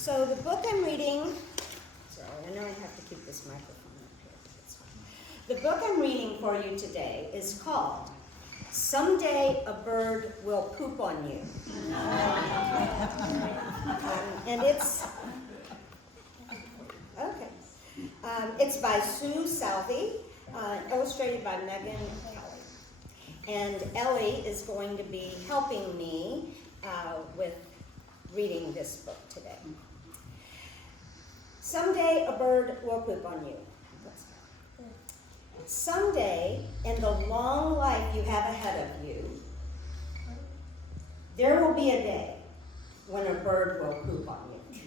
So the book I'm reading, sorry, I know I have to keep this microphone up here. That's fine. The book I'm reading for you today is called Someday a Bird Will Poop on You. And it's, okay. It's by Salvi, illustrated by Megan Kelly. And Ellie is going to be helping me with reading this book today. Someday a bird will poop on you. Someday, in the long life you have ahead of you, there will be a day when a bird will poop on you.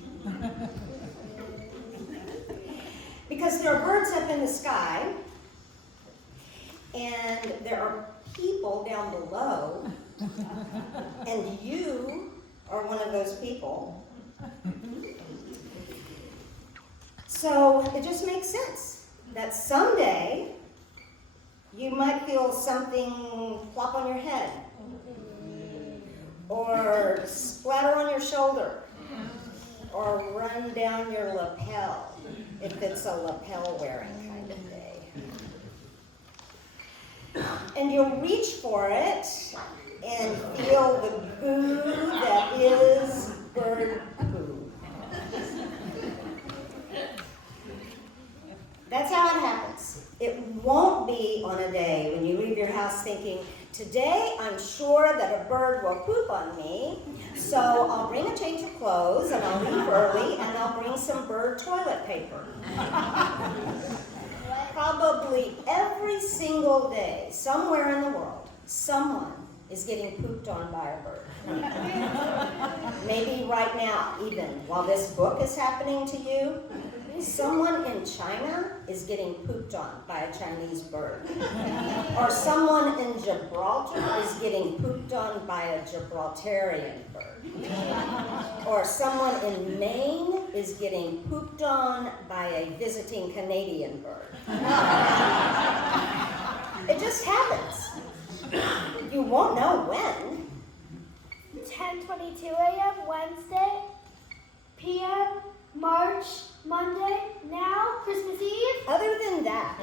Because there are birds up in the sky, and there are people down below, and you are one of those people. So it just makes sense that someday you might feel something plop on your head, or splatter on your shoulder, or run down your lapel, if it's a lapel wearing kind of day. And you'll reach for it and feel the goo that is bird poo. That's how it happens. It won't be on a day when you leave your house thinking, today I'm sure that a bird will poop on me, so I'll bring a change of clothes and I'll leave early and I'll bring some bird toilet paper. Probably every single day, somewhere in the world, someone is getting pooped on by a bird. Maybe right now, even while this book is happening to you, someone in China is getting pooped on by a Chinese bird. Or someone in Gibraltar is getting pooped on by a Gibraltarian bird. Or someone in Maine is getting pooped on by a visiting Canadian bird. It just happens. You won't know when. 10:22 a.m. Wednesday, p.m. March, Monday, now, Christmas Eve. Other than that,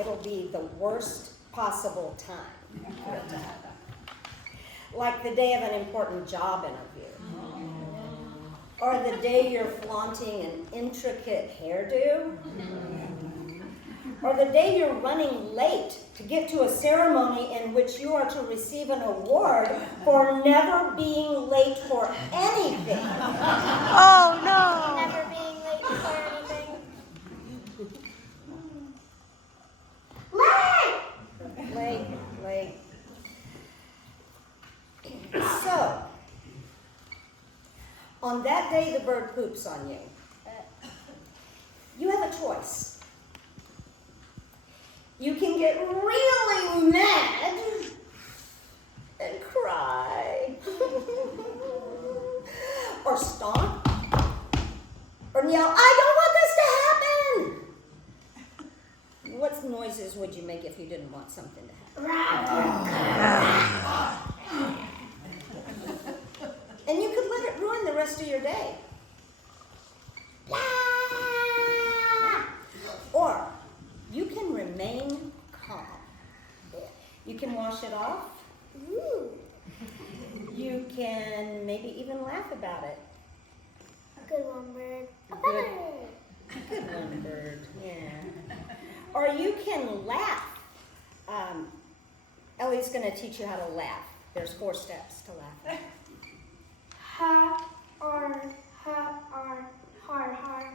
it'll be the worst possible time for it to happen. Like the day of an important job interview. Or the day you're flaunting an intricate hairdo. Or the day you're running late to get to a ceremony in which you are to receive an award for never being late for anything. Oh, no. Never being late for anything. Late. So, on that day the bird poops on you, you have a choice. You can get really mad and cry, or stomp, or yell, I don't want this to happen! What noises would you make if you didn't want something to happen? And you could let it ruin the rest of your day. Or you can remain calm. You can wash it off. You can maybe even laugh about it. Good one, bird. Good one, bird. Yeah. Or you can laugh. Ellie's going to teach you how to laugh. There's 4 steps to laugh. Ha, ar, har, har.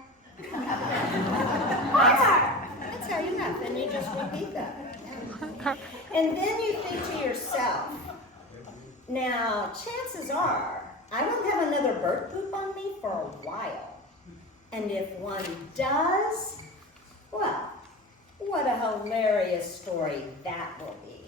That's how you laugh, and you just repeat that. And then you think to yourself, now, chances are, I won't have another bird poop on me for a while. And if one does, well, what a hilarious story that will be.